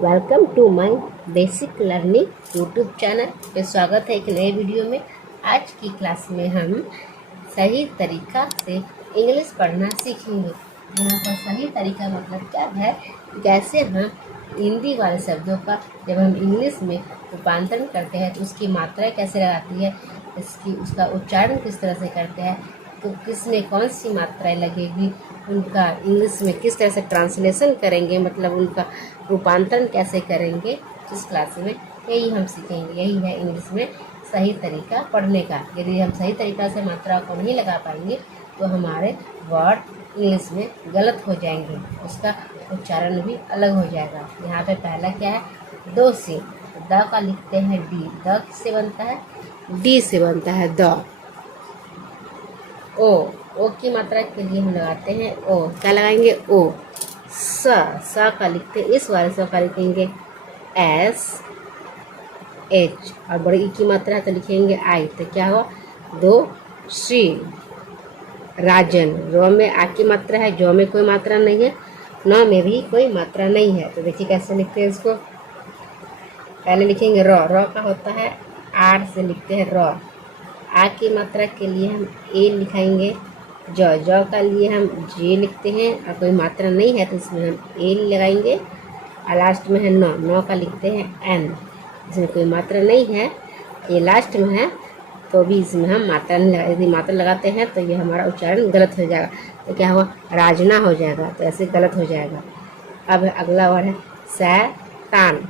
Welcome to my basic learning YouTube channel पे स्वागत है एक नए वीडियो में। आज की क्लास में हम सही तरीका से इंग्लिश पढ़ना सीखेंगे। यहाँ पर सही तरीका मतलब क्या है, कैसे हम हिंदी वाले शब्दों का जब हम इंग्लिश में रूपांतरण करते हैं तो उसकी मात्रा कैसे लगाती है, उसका उच्चारण किस तरह से करते हैं, तो किस में कौन सी मात्राएं लगेगी, उनका इंग्लिश में किस तरह से ट्रांसलेशन करेंगे, मतलब उनका रूपांतरण कैसे करेंगे। इस क्लास में यही हम सीखेंगे। यही है इंग्लिश में सही तरीका पढ़ने का। यदि हम सही तरीका से मात्रा को नहीं लगा पाएंगे तो हमारे वर्ड इंग्लिश में गलत हो जाएंगे, उसका उच्चारण भी अलग हो जाएगा। यहाँ पे पहला क्या है, दो से द का लिखते हैं डी। द किससे बनता है, डी से बनता है द। ओ की मात्रा के लिए हम लगाते हैं ओ, क्या लगाएंगे ओ। स का लिखते हैं, इस वाले स का लिखेंगे एस एच, और बड़ी ई की मात्रा है तो लिखेंगे आई। तो क्या हुआ, दो श्री राजन। रो में आ की मात्रा है, जो में कोई मात्रा नहीं है, न में भी कोई मात्रा नहीं है। तो देखिए कैसे लिखते हैं इसको। पहले लिखेंगे र का होता है आर से लिखते हैं र। आ की मात्रा के लिए हम ए लिखाएंगे। ज का लिए हम जे लिखते हैं, और कोई मात्रा नहीं है तो इसमें हम ए लगाएंगे। और लास्ट में है न का लिखते हैं एन, इसमें कोई मात्रा नहीं है, ये लास्ट में है तो भी इसमें हम मात्रा नहीं लगा। यदि मात्रा लगाते हैं तो ये हमारा उच्चारण गलत हो जाएगा। तो क्या हुआ, राजना हो जाएगा, तो ऐसे गलत हो जाएगा। अब अगला वर्ड है सैतान।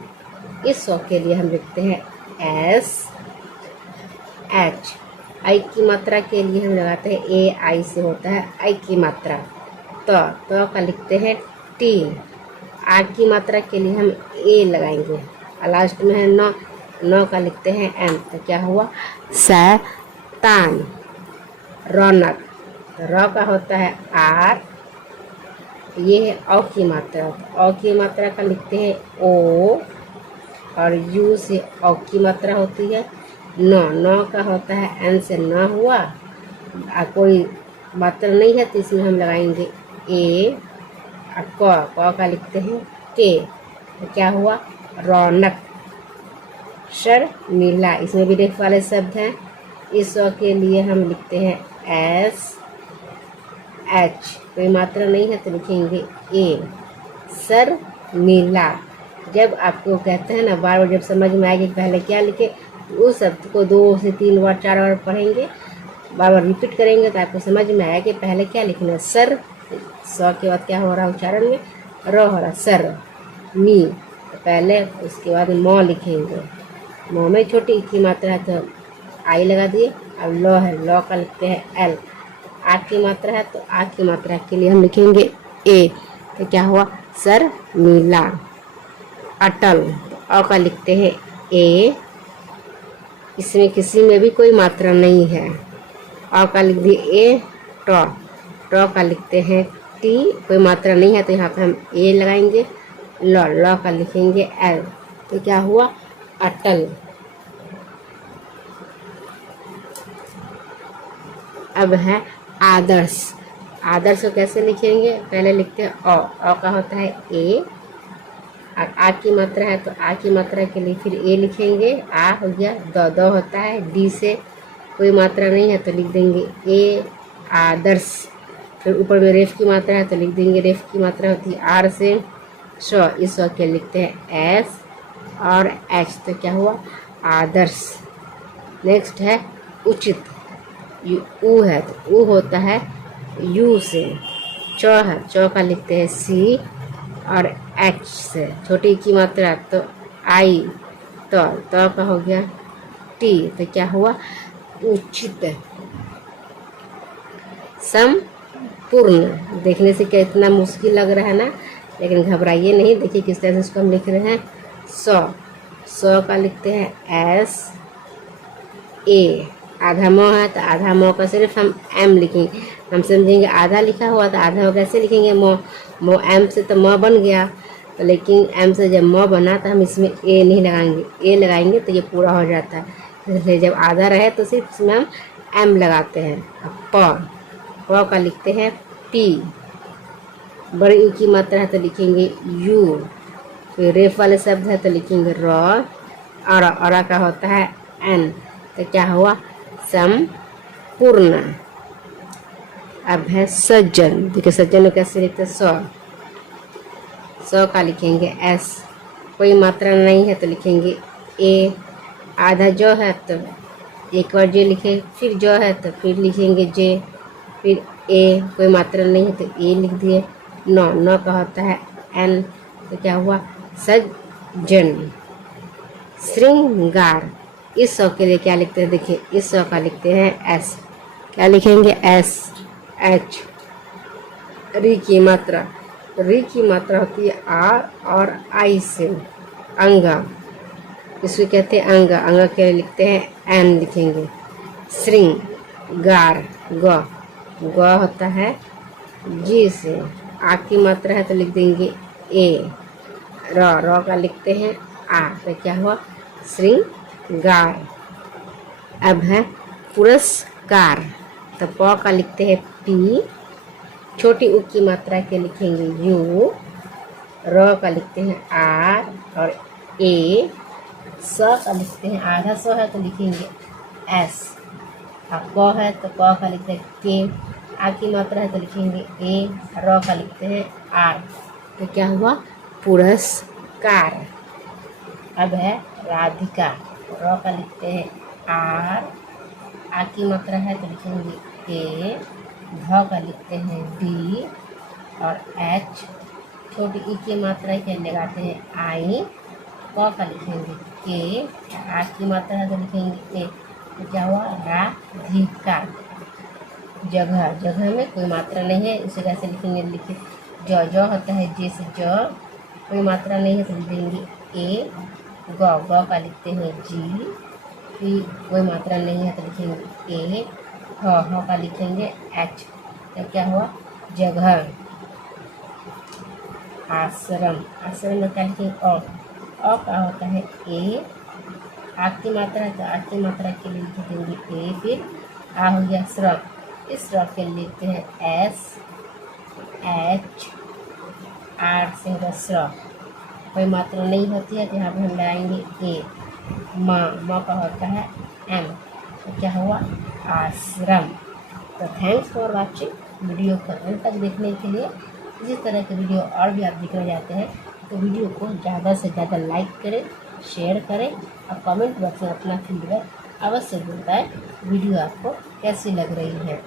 इस सौ के लिए हम लिखते हैं एस एच। आई की मात्रा के लिए हम लगाते हैं ए, आई से होता है आई की मात्रा। तो का लिखते हैं टी। आ की मात्रा के लिए हम ए लगाएंगे, और लास्ट में है नौ का लिखते हैं एन। तो क्या हुआ, सैतान। रौनक, तो र का होता है आर, ये है औ की मात्रा। औ की मात्रा का लिखते हैं ओ, और यू से औ की मात्रा होती है नौ का होता है एन से न हुआ, कोई मात्रा नहीं है तो इसमें हम लगाएंगे ए। और क का लिखते हैं के। तो क्या हुआ, रौनक। शर्मिला, इसमें भी रेफ वाले शब्द हैं। इस के लिए हम लिखते हैं एस एच, कोई मात्रा नहीं है तो लिखेंगे ए। शर्मिला। जब आपको कहते हैं ना बार बार, जब समझ में आएगी पहले क्या लिखे, उस शब्द को 2 से 3 बार 4 बार पढ़ेंगे, बार बार रिपीट करेंगे तो आपको समझ में आया कि पहले क्या लिखना है। सर, स के बाद क्या हो रहा है उच्चारण में, र हो रहा, सर मी। तो पहले उसके बाद म लिखेंगे। म में छोटी ई की मात्रा है तो आई लगा दिए। अब ल है, ल का लिखते हैं एल। आ की मात्रा है तो आ की मात्रा के लिए हम लिखेंगे ए। तो क्या हुआ, सर नीला। अटल, अ का लिखते हैं ए, इसमें किसी में भी कोई मात्रा नहीं है। अ का लिख दिए ए। ट का लिखते हैं टी, कोई मात्रा नहीं है तो यहाँ पे हम ए लगाएंगे। ल का लिखेंगे एल। तो क्या हुआ, अटल। अब है आदर्श। आदर्श को कैसे लिखेंगे, पहले लिखते हैं अ का होता है ए, और आ की मात्रा है तो आ की मात्रा के लिए फिर ए लिखेंगे। आ हो गया, द होता है डी से कोई मात्रा नहीं है तो लिख देंगे ए आदर्श। फिर ऊपर में रेफ की मात्रा है तो लिख देंगे, रेफ की मात्रा होती है आर से श। इस के लिखते हैं एस और एच। तो क्या हुआ, आदर्श। नेक्स्ट है उचित। ऊ है तो ऊ होता है यू से। च है, च का लिखते हैं सी, और एच से छोटी की मात्रा तो आई। तो का हो गया टी। तो क्या हुआ, उचित। संपूर्ण। देखने से क्या इतना मुश्किल लग रहा है ना, लेकिन घबराइए नहीं। देखिए किस तरह से इसको हम लिख रहे हैं। सौ का लिखते हैं एस ए। आधा म है तो आधा म का सिर्फ हम एम लिखेंगे। हम समझेंगे आधा लिखा हुआ तो आधा कैसे लिखेंगे, म एम से तो म बन गया, तो लेकिन एम से जब म बना तो हम इसमें ए नहीं लगाएंगे, ए लगाएंगे तो ये पूरा हो जाता है। इसलिए जब आधा रहे तो सिर्फ इसमें हम एम लगाते हैं। प का लिखते हैं पी, बड़ी यू की मात्रा है तो लिखेंगे यू। फिर रेफ वाले शब्द है तो लिखेंगे र, और का होता है एन, तो क्या हुआ संपूर्ण। अब है सज्जन, देखिए सज्जन में कैसे लिखते हैं स का लिखेंगे एस, कोई मात्रा नहीं है तो लिखेंगे ए, आधा जो है तो एक बार जे लिखे, फिर जो है तो फिर लिखेंगे जे, फिर ए, कोई मात्रा नहीं है तो ए लिख दिए। न का होता है एन, तो क्या हुआ सज्जन। श्रृंगार, इस स के लिए क्या लिखते हैं, देखिए इस स का लिखते हैं एस, क्या लिखेंगे एस एच। री की मात्रा होती है आर और आई से, अंगा, इसको कहते हैं अंगा, अंगा के लिए लिखते हैं एन लिखेंगे। श्रृंगार, ग होता है जी से, आ की मात्रा है तो लिख देंगे ए, र का लिखते हैं आ, तो क्या हुआ श्रृंगार। अब है पुरस्कार, तो प का लिखते हैं पी, छोटी उ की मात्रा के लिखेंगे यू, र का लिखते हैं आर और ए, स का लिखते हैं आधा स है तो लिखेंगे एस, और क है तो क का लिखते हैं के, आ की मात्रा है तो लिखेंगे ए, र का लिखते हैं आर, तो क्या हुआ पुरस्कार। अब है राधिका, र का लिखते हैं आर, आ की मात्रा है तो लिखेंगे ए, ध का लिखते हैं डी और एच, छोटी ई की मात्रा के लगाते हैं आई, क का लिखेंगे के, आ की मात्रा है तो लिखेंगे ए, तो क्या हुआ राधिका। जगह में कोई मात्रा नहीं है, इसे कैसे लिखेंगे, लिखे जो होता है जे से ज, कोई मात्रा नहीं है तो लिख देंगे ए, ग का लिखते हैं जी, फिर कोई मात्रा नहीं है तो लिखेंगे ए, ह का लिखेंगे एच, तो क्या हुआ जगह। आश्रम में क्या लिखेंगे अ का होता है ए, आ की मात्रा है तो आ की मात्रा के लिए लिख देंगे ए, फिर आ हो गया श्रम, इस श्रम के लिए लिखते हैं एस एच, आर से होगा श्रम, कोई मात्रा नहीं होती है तो यहाँ पर हम लगाएंगे ए, म का होता है एम, तो क्या हुआ आश्रम। तो थैंक्स फॉर वॉचिंग, वीडियो को अंत तक देखने के लिए। इसी तरह के वीडियो और भी आप देखना चाहते हैं तो वीडियो को ज़्यादा से ज़्यादा लाइक करें, शेयर करें और कमेंट बॉक्स में अपना फीडबैक अवश्य बताएं वीडियो आपको कैसी लग रही है।